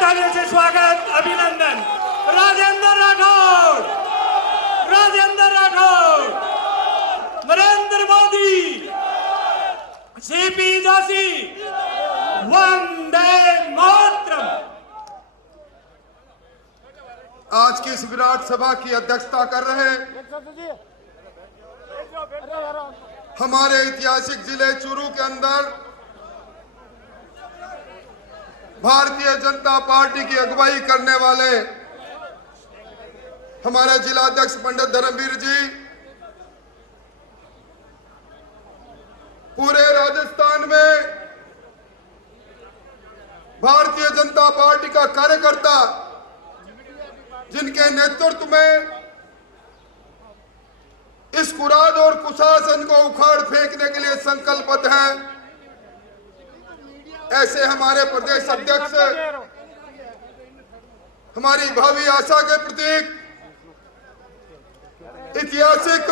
तालियों से स्वागत, अभिनंदन। राजेंद्र राठौड़, राजेंद्र राठौड़, नरेंद्र मोदी, सीपी जोशी, वंदे मातरम। आज की इस विराट सभा की अध्यक्षता कर रहे हमारे ऐतिहासिक जिले चूरू के अंदर भारतीय जनता पार्टी की अगुवाई करने वाले हमारे जिलाध्यक्ष पंडित धर्मवीर जी, पूरे राजस्थान में भारतीय जनता पार्टी का कार्यकर्ता जिनके नेतृत्व में इस कुराद और कुशासन को उखाड़ फेंकने के लिए संकल्पबद्ध हैं, ऐसे हमारे प्रदेश अध्यक्ष हमारी भावी आशा के प्रतीक ऐतिहासिक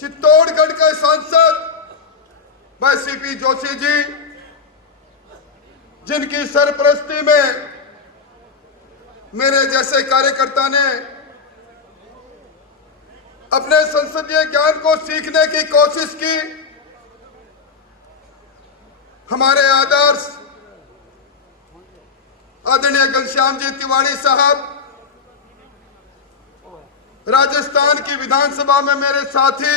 चित्तौड़गढ़ के सांसद भाई सीपी जोशी जी, जिनकी सरपरस्ती में मेरे जैसे कार्यकर्ता ने अपने संसदीय ज्ञान को सीखने की कोशिश की। हमारे आदर्श आदरणीय घनश्याम जी तिवारी साहब, राजस्थान की विधानसभा में मेरे साथी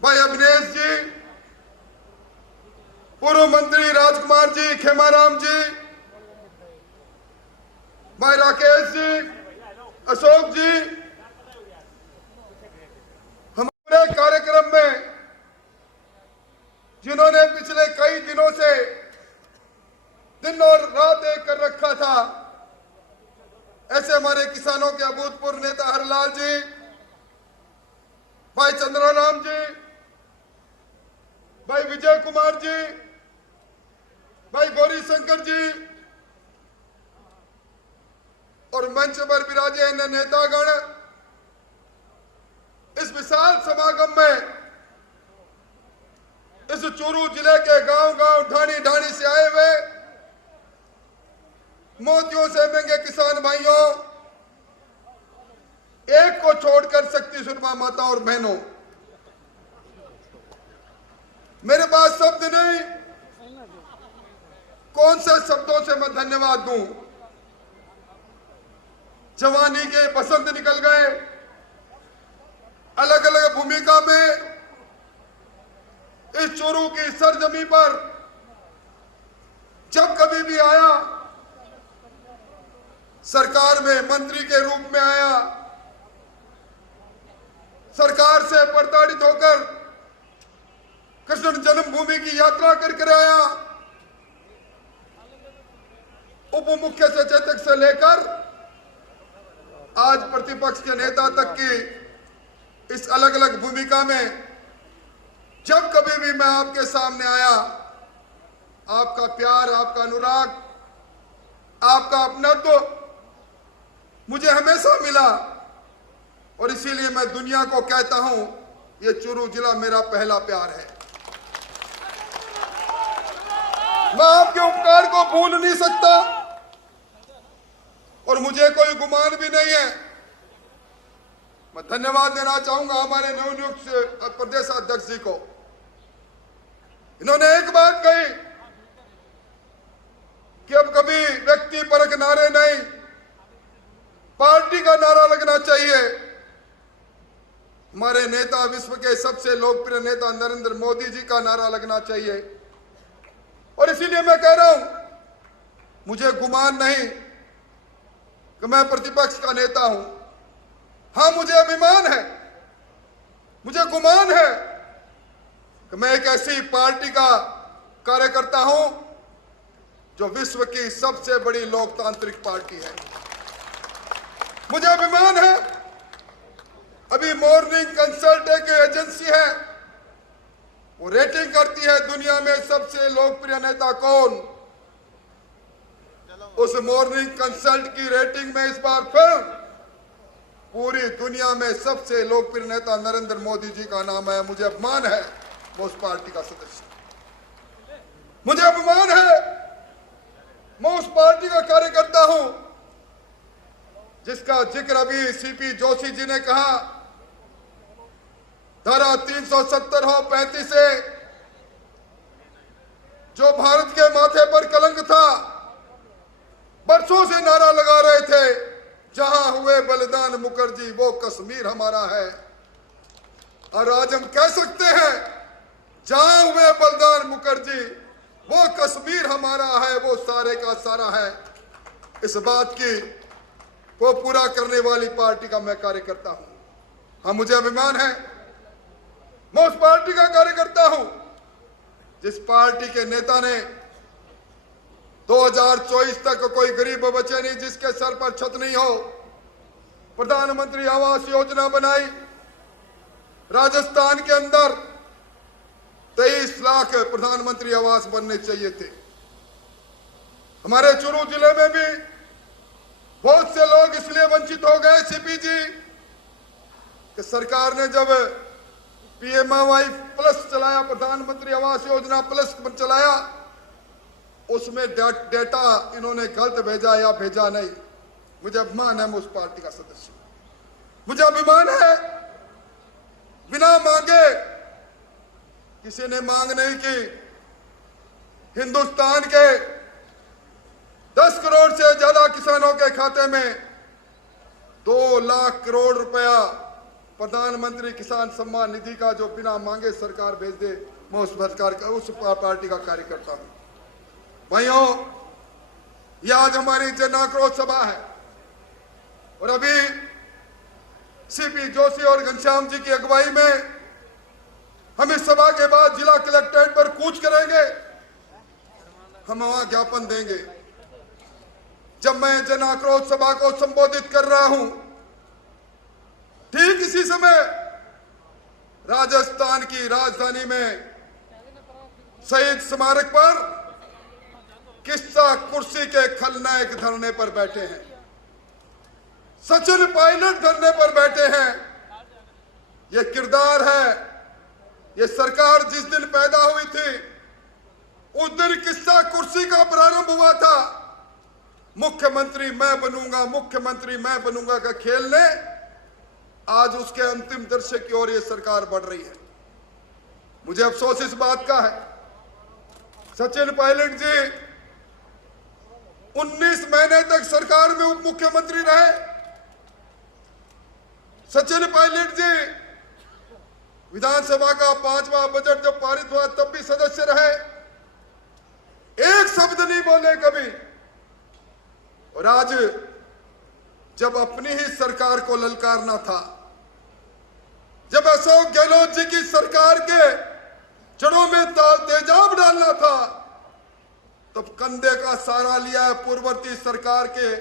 भाई अविनेश जी, पूर्व मंत्री राजकुमार जी, खेमाराम जी, भाई राकेश जी, अशोक जी, हमारे कार्यक्रम में जिन्होंने पिछले कई दिनों से दिन और रात एक कर रखा था, ऐसे हमारे किसानों के अभूतपूर्व नेता हरलाल जी, भाई चंद्राराम जी, भाई विजय कुमार जी, भाई गौरी शंकर जी और मंच पर विराजे अन्य नेतागण, इस विशाल समागम में इस चूरू जिले के गांव-गांव, ढाणी-ढाणी से आए हुए मोतियों से महंगे किसान भाइयों, एक को छोड़कर शक्ति सुरमा माता और बहनों, मेरे पास शब्द नहीं, कौन से शब्दों से मैं धन्यवाद दूं। जवानी के बसंत निकल गए, अलग अलग भूमिका में इस चूरू की सरजमी पर जब कभी भी आया, सरकार में मंत्री के रूप में आया, सरकार से प्रताड़ित होकर कृष्ण जन्मभूमि की यात्रा करके आया, उप मुख्य सचेतक से लेकर आज प्रतिपक्ष के नेता तक की इस अलग अलग भूमिका में जब कभी भी मैं आपके सामने आया, आपका प्यार, आपका अनुराग, आपका अपनत्व मुझे हमेशा मिला और इसीलिए मैं दुनिया को कहता हूं, ये चूरू जिला मेरा पहला प्यार है। मैं आपके उपकार को भूल नहीं सकता और मुझे कोई गुमान भी नहीं है। मैं धन्यवाद देना चाहूंगा हमारे नवनियुक्त प्रदेश अध्यक्ष जी को। इन्होंने एक बात कही कि अब कभी व्यक्ति परक नारे नहीं, पार्टी का नारा लगना चाहिए। हमारे नेता, विश्व के सबसे लोकप्रिय नेता नरेंद्र मोदी जी का नारा लगना चाहिए और इसीलिए मैं कह रहा हूं, मुझे गुमान नहीं कि मैं प्रतिपक्ष का नेता हूं। हां, मुझे अभिमान है, मुझे गुमान है कि मैं एक ऐसी पार्टी का कार्यकर्ता हूं जो विश्व की सबसे बड़ी लोकतांत्रिक पार्टी है। मुझे अभिमान है, अभी मॉर्निंग कंसल्ट एक एजेंसी है, वो रेटिंग करती है दुनिया में सबसे लोकप्रिय नेता कौन। उस मॉर्निंग कंसल्ट की रेटिंग में इस बार फिर पूरी दुनिया में सबसे लोकप्रिय नेता नरेंद्र मोदी जी का नाम है। मुझे अपमान है वो उस पार्टी का सदस्य। मुझे मैं उस पार्टी का कार्यकर्ता हूं जिसका जिक्र अभी सीपी जोशी जी ने कहा। धारा 370 हो 35 से जो भारत के माथे पर कलंक था, बरसों से नारा लगा रहे थे, जहां हुए बलिदान मुखर्जी वो कश्मीर हमारा है। और आज हम कह सकते हैं, जहां हुए बलिदान मुखर्जी वो कश्मीर हमारा है, वो सारे का सारा है। इस बात की को पूरा करने वाली पार्टी का मैं कार्यकर्ता हूं। हाँ, मुझे अभिमान है, मैं उस पार्टी का कार्यकर्ता हूं जिस पार्टी के नेता ने 2024 तक कोई गरीब बचे नहीं जिसके सर पर छत नहीं हो, प्रधानमंत्री आवास योजना बनाई। राजस्थान के अंदर 23 लाख प्रधानमंत्री आवास बनने चाहिए थे। हमारे चुरू जिले में भी बहुत से लोग इसलिए वंचित हो गए सीपी जी कि सरकार ने जब PMAY प्लस चलाया, प्रधानमंत्री आवास योजना प्लस चलाया, उसमें डेटा इन्होंने गलत भेजा या भेजा नहीं। मुझे अभिमान है, मैं उस पार्टी का सदस्य हूं। मुझे अभिमान है, बिना मांगे, किसी ने मांग नहीं की, हिंदुस्तान के 10 करोड़ से ज्यादा किसानों के खाते में 2 लाख करोड़ रुपया प्रधानमंत्री किसान सम्मान निधि का जो बिना मांगे सरकार भेज दे, मैं उस सरकार का, उस पार्टी का कार्यकर्ता हूं। भाइयों, यह आज हमारी जन आक्रोश सभा है और अभी सीपी जोशी और घनश्याम जी की अगुवाई में हम इस सभा के बाद जिला कलेक्ट्रेट पर कूच करेंगे। हम वहां ज्ञापन देंगे। जब मैं जन आक्रोश सभा को संबोधित कर रहा हूं, ठीक इसी समय राजस्थान की राजधानी में शहीद स्मारक पर किस्सा कुर्सी के खलनायक धरने पर बैठे हैं, सचिन पायलट धरने पर बैठे हैं। यह किरदार है, यह सरकार जिस दिन पैदा हुई थी उस दिन किस्सा कुर्सी का प्रारंभ हुआ था। मुख्यमंत्री मैं बनूंगा, मुख्यमंत्री मैं बनूंगा का खेल ने आज उसके अंतिम दृश्य की ओर यह सरकार बढ़ रही है। मुझे अफसोस इस बात का है, सचिन पायलट जी 19 महीने तक सरकार में उप मुख्यमंत्री रहे। सचिन पायलट जी विधानसभा का 5वां बजट जब पारित हुआ तब भी सदस्य रहे, एक शब्द नहीं बोले कभी। और आज जब अपनी ही सरकार को ललकारना था, जब अशोक गहलोत जी की सरकार के जड़ों में तेजाब डालना था, तब कंधे का सहारा लिया है पूर्ववर्ती सरकार के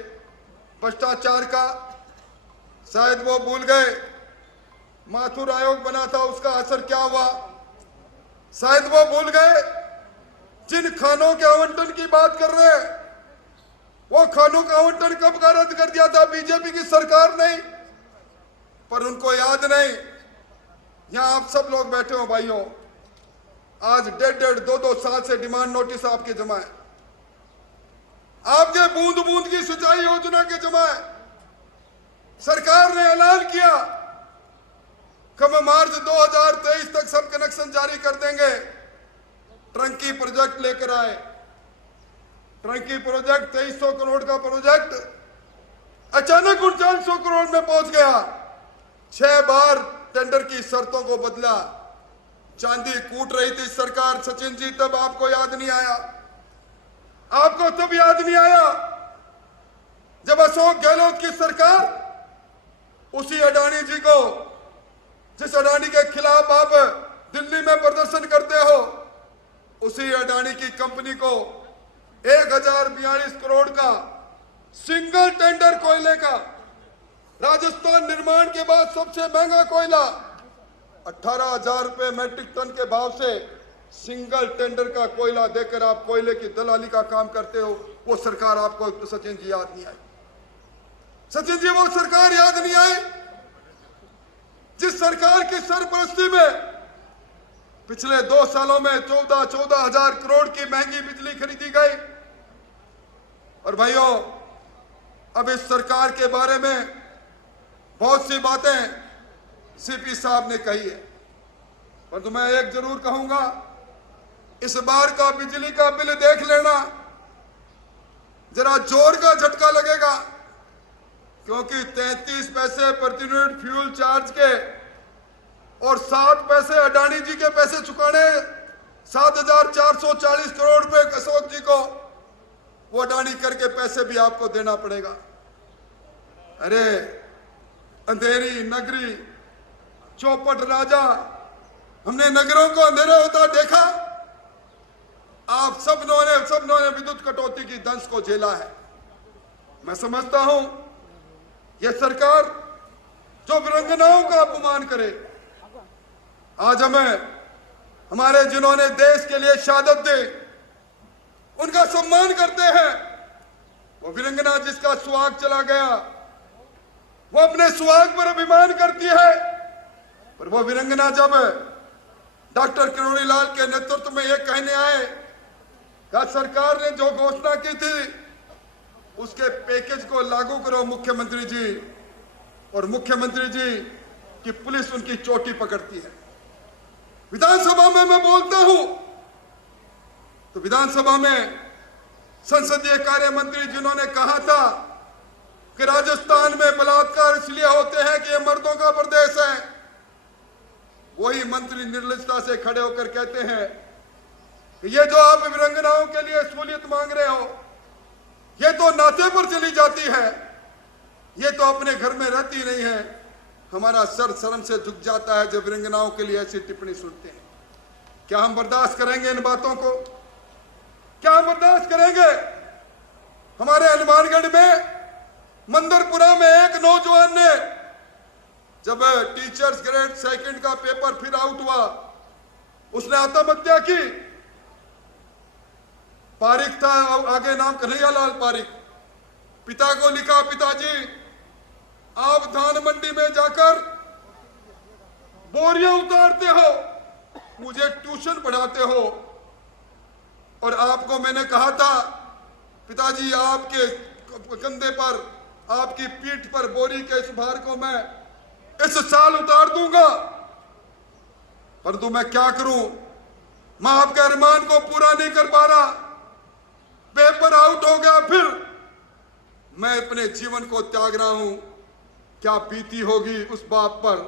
भ्रष्टाचार का। शायद वो भूल गए माथुर आयोग बना था, उसका असर क्या हुआ। शायद वो भूल गए जिन खानों के आवंटन की बात कर रहे हैं, वो खानों का आवंटन कब का रद्द कर दिया था बीजेपी की सरकार ने, पर उनको याद नहीं। यहां आप सब लोग बैठे हो भाइयों, आज 1.5 2 साल से डिमांड नोटिस आपके जमा है, आपके बूंद बूंद की सिंचाई योजना के जमा है। सरकार ने ऐलान किया कि हम मार्च 2023 तक सब कनेक्शन जारी कर देंगे। ट्रंकी प्रोजेक्ट लेकर आए, ट्रंकी प्रोजेक्ट 2300 करोड़ का प्रोजेक्ट अचानक 4900 करोड़ में पहुंच गया। 6 बार टेंडर की शर्तों को बदला, चांदी कूट रही थी सरकार। सचिन जी तब आपको याद नहीं आया, आपको तब याद नहीं आया जब अशोक गहलोत की सरकार उसी अडानी जी को, जिस अडानी के खिलाफ आप दिल्ली में प्रदर्शन करते हो, उसी अडानी की कंपनी को 1042 करोड़ का सिंगल टेंडर कोयले का, राजस्थान निर्माण के बाद सबसे महंगा कोयला 18,000 रुपए मैट्रिक टन के भाव से सिंगल टेंडर का कोयला देकर आप कोयले की दलाली का काम करते हो। वो सरकार आपको सचिन जी याद नहीं आई। सचिन जी वो सरकार याद नहीं आई जिस सरकार की सरपरस्ती में पिछले 2 सालों में 14,000 करोड़ की महंगी बिजली खरीदी गई। और भाइयों, अब इस सरकार के बारे में बहुत सी बातें सीपी साहब ने कही है, परंतु मैं एक जरूर कहूंगा, इस बार का बिजली का बिल देख लेना, जरा जोर का झटका लगेगा, क्योंकि 33 पैसे प्रति यूनिट फ्यूल चार्ज के और 7 पैसे अडानी जी के पैसे चुकाने, 7,440 करोड़ रुपए अशोक जी को वो अडानी करके पैसे भी आपको देना पड़ेगा। अरे अंधेरी नगरी, चौपट राजा, हमने नगरों को अंधेरा होता देखा। आप सबनों ने विद्युत कटौती की दंश को झेला है। मैं समझता हूं यह सरकार जो वीरांगनाओं का अपमान करे, आज हमारे जिन्होंने देश के लिए शहादत दी, उनका सम्मान करते हैं। वो वीरांगना जिसका सुहाग चला गया, वो अपने सुहाग पर अभिमान करती है, पर वो वीरांगना जब डॉक्टर किरोड़ी लाल के नेतृत्व में ये कहने आए कि सरकार ने जो घोषणा की थी उसके पैकेज को लागू करो मुख्यमंत्री जी, और मुख्यमंत्री जी की पुलिस उनकी चोटी पकड़ती है। विधानसभा में मैं बोलता हूं तो विधानसभा में संसदीय कार्य मंत्री जिन्होंने कहा था कि राजस्थान में बलात्कार इसलिए होते हैं कि ये मर्दों का प्रदेश है, वही मंत्री निर्लजता से खड़े होकर कहते हैं कि ये जो आप वीरांगनाओं के लिए सहूलियत मांग रहे हो, ये तो नाते पर चली जाती है, ये तो अपने घर में रहती नहीं है। हमारा सर शर्म से झुक जाता है जब वीरांगनाओं के लिए ऐसी टिप्पणी सुनते हैं। क्या हम बर्दाश्त करेंगे इन बातों को? क्या हम बर्दाश्त करेंगे? हमारे हनुमानगढ़ में मंदरपुरा में एक नौजवान ने जब टीचर्स ग्रेड 2 का पेपर फिर आउट हुआ, उसने आत्महत्या की। पारिक था, आगे नाम कन्हैयालाल पारिक। पिता को लिखा, पिताजी आप धान मंडी में जाकर बोरियां उतारते हो, मुझे ट्यूशन पढ़ाते हो, और आपको मैंने कहा था पिताजी आपके कंधे पर, आपकी पीठ पर बोरी के इस भार को मैं इस साल उतार दूंगा, परंतु मैं क्या करूं, मैं आपके अरमान को पूरा नहीं कर पा रहा। पेपर आउट हो गया, फिर मैं अपने जीवन को त्याग रहा हूं। क्या बीती होगी उस बाप पर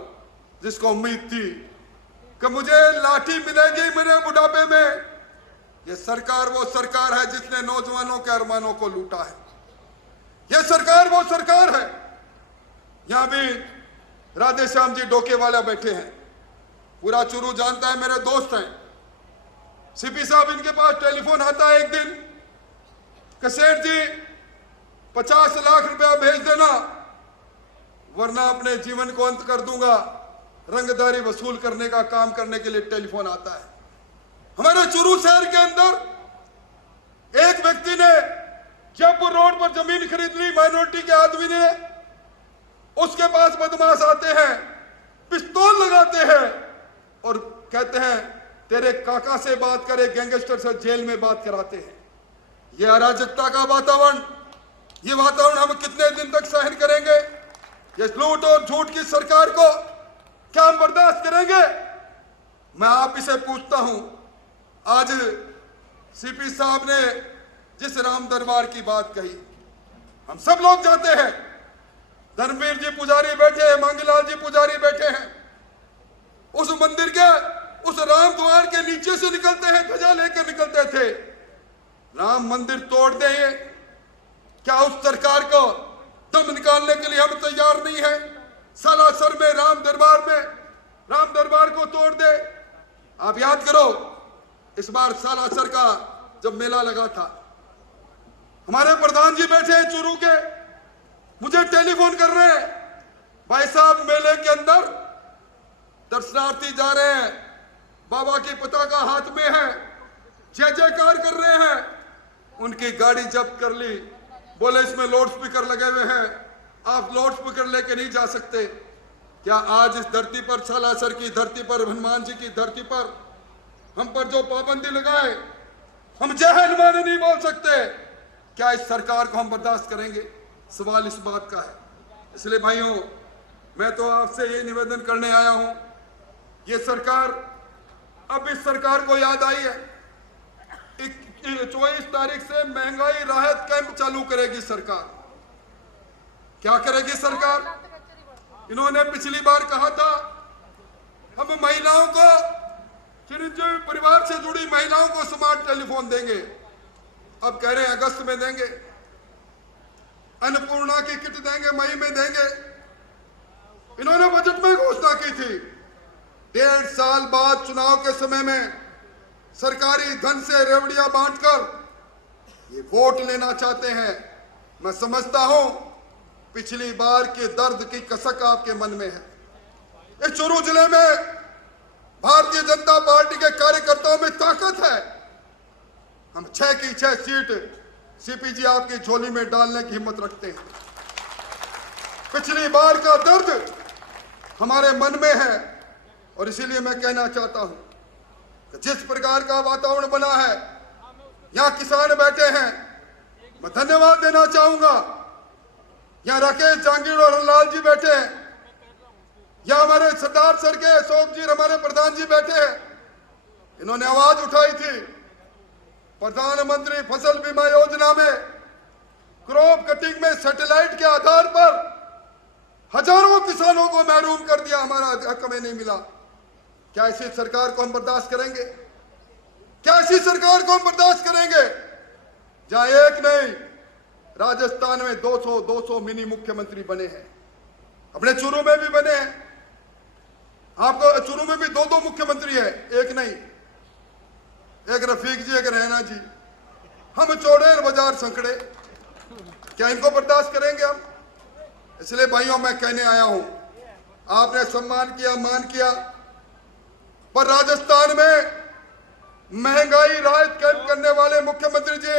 जिसको उम्मीद थी कि मुझे लाठी मिलेगी मेरे बुढ़ापे में। यह सरकार वो सरकार है जिसने नौजवानों के अरमानों को लूटा है। यह सरकार वो सरकार है। यहां भी राधे श्याम जी डोकेवाला बैठे हैं, पूरा चुरू जानता है, मेरे दोस्त हैं। सीपी साहब, इनके पास टेलीफोन आता है एक दिन कि सेठ जी 50 लाख रुपया भेज देना, वरना अपने जीवन को अंत कर दूंगा। रंगदारी वसूल करने का काम करने के लिए टेलीफोन आता है। हमारे चुरू शहर के अंदर एक व्यक्ति ने जयपुर रोड पर जमीन खरीद ली, माइनॉरिटी के आदमी ने। उसके पास बदमाश आते हैं, पिस्तौल लगाते हैं और कहते हैं तेरे काका से बात करे, गैंगस्टर से जेल में बात कराते हैं। यह अराजकता का वातावरण, ये वातावरण हम कितने दिन तक सहन करेंगे? ये लूट और झूठ की सरकार को क्या हम बर्दाश्त करेंगे? मैं आप इसे पूछता हूं, आज सीपी साहब ने जिस राम दरबार की बात कही, हम सब लोग जाते हैं। धर्मवीर जी पुजारी बैठे हैं, मांगीलाल जी पुजारी बैठे हैं। उस मंदिर के, उस राम द्वार के नीचे से निकलते हैं, ध्वजा लेकर निकलते थे। राम मंदिर तोड़ दें, क्या उस सरकार को दम निकालने के लिए हम तैयार नहीं है? सालासर में राम दरबार को तोड़ दे। आप याद करो, इस बार सालासर का जब मेला लगा था, हमारे प्रधान जी बैठे हैं चूरू के, मुझे टेलीफोन कर रहे हैं, भाई साहब मेले के अंदर दर्शनार्थी जा रहे हैं, बाबा की पताका हाथ में है, जय जयकार कर रहे हैं। उनकी गाड़ी जब्त कर ली, बोले इसमें लाउड स्पीकर लगे हुए हैं, आप लाउड स्पीकर लेके नहीं जा सकते। क्या आज इस धरती पर, सालासर की धरती पर, हनुमान जी की धरती पर हम पर जो पाबंदी लगाए, हम जय हनुमान नहीं बोल सकते? क्या इस सरकार को हम बर्दाश्त करेंगे? सवाल इस बात का है। इसलिए भाइयों, मैं तो आपसे ये निवेदन करने आया हूं, ये सरकार, अब इस सरकार को याद आई है 24 तारीख से महंगाई राहत कैंप चालू करेगी सरकार। क्या करेगी सरकार? इन्होंने पिछली बार कहा था हम महिलाओं को, चिरंजीवी परिवार से जुड़ी महिलाओं को स्मार्ट टेलीफोन देंगे। अब कह रहे हैं अगस्त में देंगे। अन्नपूर्णा की किट देंगे, मई में देंगे। इन्होंने बजट में घोषणा की थी। 1.5 साल बाद चुनाव के समय में सरकारी धन से रेवड़ियां बांटकर ये वोट लेना चाहते हैं। मैं समझता हूं पिछली बार के दर्द की कसक आपके मन में है। इस चूरू जिले में भारतीय जनता पार्टी के कार्यकर्ताओं में ताकत है। हम 6 की 6 सीट सीपीजी आपकी झोली में डालने की हिम्मत रखते हैं। पिछली बार का दर्द हमारे मन में है और इसीलिए मैं कहना चाहता हूं कि जिस प्रकार का वातावरण बना है, यहां किसान बैठे हैं, मैं धन्यवाद देना चाहूंगा। यहां राकेश जहांगीर और लाल जी बैठे हैं, यहां हमारे सरदार सर के अशोक जी, हमारे प्रधान जी बैठे हैं। इन्होंने आवाज उठाई थी प्रधानमंत्री फसल बीमा योजना में क्रॉप कटिंग में सैटेलाइट के आधार पर हजारों किसानों को महरूम कर दिया, हमारा हक हमें नहीं मिला। क्या ऐसी सरकार को हम बर्दाश्त करेंगे? क्या ऐसी सरकार को हम बर्दाश्त करेंगे जहां एक नहीं, राजस्थान में 200 मिनी मुख्यमंत्री बने हैं, अपने चूरू में भी बने हैं। आपको चूरू में भी 2 मुख्यमंत्री है, एक नहीं, एक रफीक जी, एक रैना जी। हम चौड़े बाजार संकड़े, क्या इनको बर्दाश्त करेंगे हम? इसलिए भाइयों, मैं कहने आया हूं, आपने सम्मान किया, मान किया, पर राजस्थान में महंगाई राहत कैंप करने वाले मुख्यमंत्री जी,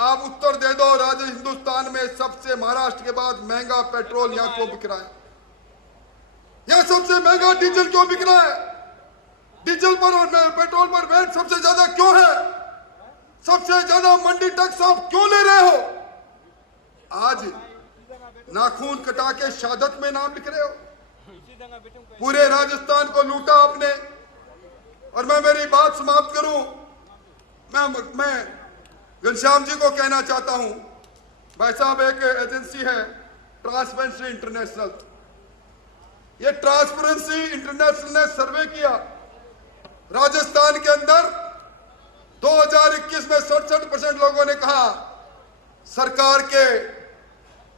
आप उत्तर दे दो। हिंदुस्तान में सबसे, महाराष्ट्र के बाद महंगा पेट्रोल यहां क्यों बिक रहा है? यहां सबसे महंगा डीजल क्यों बिक रहा है? डीजल पर और पेट्रोल पर वैट सबसे ज्यादा क्यों है? सबसे ज्यादा मंडी टैक्स आप क्यों ले रहे हो? आज नाखून कटा के शहादत में नाम लिख रहे हो। पूरे राजस्थान को लूटा आपने। और मैं मेरी बात समाप्त करूं, मैं घनश्याम जी को कहना चाहता हूं, भाई साहब, एक एजेंसी है ट्रांसपेरेंसी इंटरनेशनल। ये ट्रांसपेरेंसी इंटरनेशनल ने सर्वे किया, राजस्थान के अंदर 2021 में 67% लोगों ने कहा सरकार के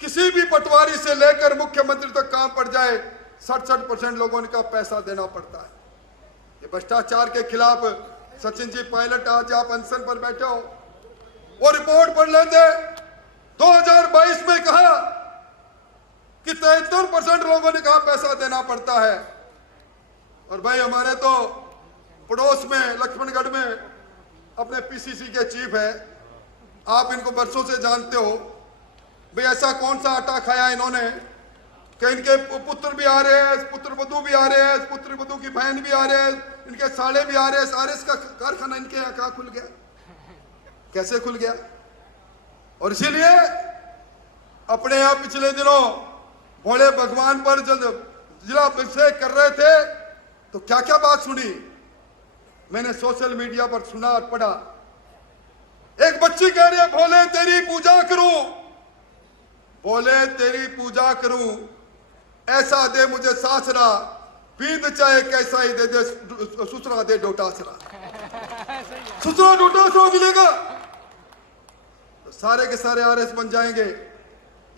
किसी भी पटवारी से लेकर मुख्यमंत्री तक काम पड़ जाए, 67% लोगों ने कहा पैसा देना पड़ता है। ये भ्रष्टाचार के खिलाफ सचिन जी पायलट, आज आप अनशन पर बैठे हो, वो रिपोर्ट पढ़ लेते। 2022 में कहा कि 73% लोगों ने कहा पैसा देना पड़ता है। और भाई, हमारे तो पड़ोस में लक्ष्मणगढ़ में अपने पीसीसी के चीफ है, आप इनको बरसों से जानते हो। भाई, ऐसा कौन सा आटा खाया इन्होंने कि इनके पुत्र भी आ रहे हैं, पुत्र वधू भी आ रहे हैं, पुत्र वधू की बहन भी आ रहे हैं, इनके साले भी आ रहे हैं, सारे इसका कारखाना इनके यहाँ कहाँ खुल गया? कैसे खुल गया? और इसीलिए अपने यहाँ पिछले दिनों भोले भगवान पर जब जिला अभिषेक कर रहे थे तो क्या क्या बात सुनी मैंने सोशल मीडिया पर, सुना और पढ़ा। एक बच्ची कह रही है, भोले तेरी पूजा करूं, भोले तेरी पूजा करूं, ऐसा दे मुझे सासरा, पींद चाहे कैसा ही दे दे, ससुरा दे डोटासरा। ससुरा डोटासरा मिलेगा तो सारे के सारे आरएस बन जाएंगे।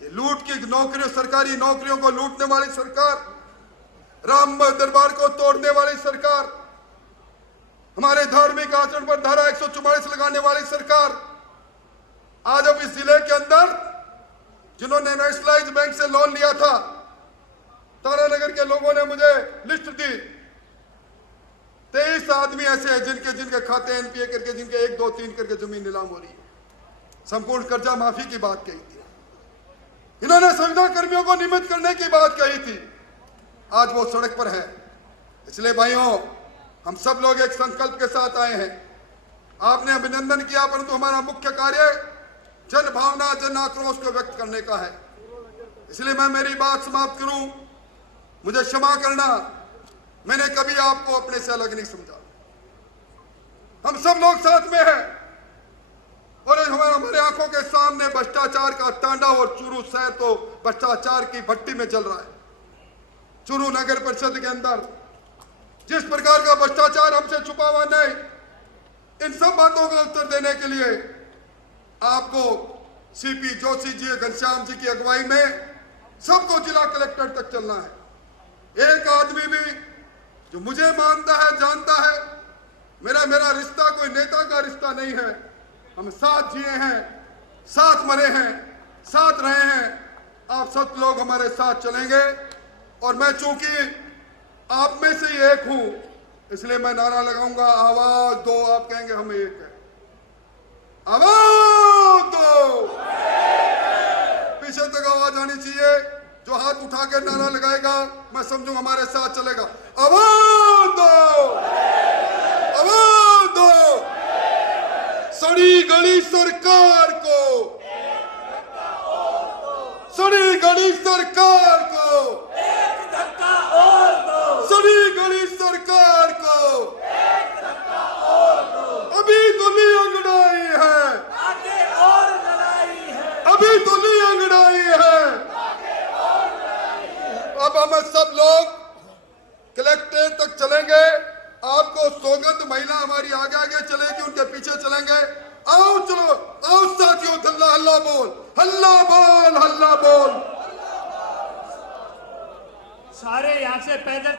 ये लूट की नौकरियों, सरकारी नौकरियों को लूटने वाली सरकार, राम दरबार को तोड़ने वाली सरकार, हमारे धार्मिक आचरण पर धारा 144 लगाने वाली सरकार, आज अब इस जिले के अंदर जिन्होंने नेशनलाइज बैंक से लोन लिया था, तारानगर के लोगों ने मुझे लिस्ट दी, 23 आदमी ऐसे हैं जिनके खाते एनपीए करके, जिनके 1, 2, 3 करके जमीन नीलाम हो रही है। संपूर्ण कर्जा माफी की बात कही थी इन्होंने, संविदा कर्मियों को नियमित करने की बात कही थी, आज वो सड़क पर है। इसलिए भाइयों, हम सब लोग एक संकल्प के साथ आए हैं। आपने अभिनंदन किया, परंतु हमारा मुख्य कार्य जन भावना, जन आक्रोश को व्यक्त करने का है। इसलिए मैं मेरी बात समाप्त करूं। मुझे क्षमा करना, मैंने कभी आपको अपने से अलग नहीं समझा। हम सब लोग साथ में हैं और हमारे आंखों के सामने भ्रष्टाचार का तांडव और चूरू शहर तो भ्रष्टाचार की भट्टी में जल रहा है। चूरू नगर परिषद के अंदर जिस प्रकार का भ्रष्टाचार हमसे छुपा हुआ नहीं, इन सब बातों का उत्तर देने के लिए आपको सीपी जोशी जी, घनश्याम जी की अगुवाई में सबको जिला कलेक्टर तक चलना है। एक आदमी भी जो मुझे मानता है, जानता है, मेरा रिश्ता कोई नेता का रिश्ता नहीं है। हम साथ जिए हैं, साथ मरे हैं, साथ रहे हैं। आप सब लोग हमारे साथ चलेंगे और मैं चूंकि आप में से ही एक हूं, इसलिए मैं नारा लगाऊंगा, आवाज दो। आप कहेंगे हम एक है, आवाज दो। पीछे तक आवाज आनी चाहिए। जो हाथ उठा के नारा लगाएगा मैं समझूंगा हमारे साथ चलेगा। आवाज दो, आवाज दो। सड़ी गली सरकार को, सड़ी गली सरकार को, सड़ी गली सरकार को अभी तो नहीं अंगड़ाई है, आगे और लड़ाई है, अभी तो नहीं अंगड़ाई है। अब हम सब लोग कलेक्ट्रेट तक चलेंगे। आपको सौगंध, महिला हमारी आगे आगे चलेगी, उनके पीछे चलेंगे। आओ चलो, आओ साथियों, हल्ला हल्ला बोल, हल्ला बोल, हल्ला बोल। सारे यहाँ से पैदल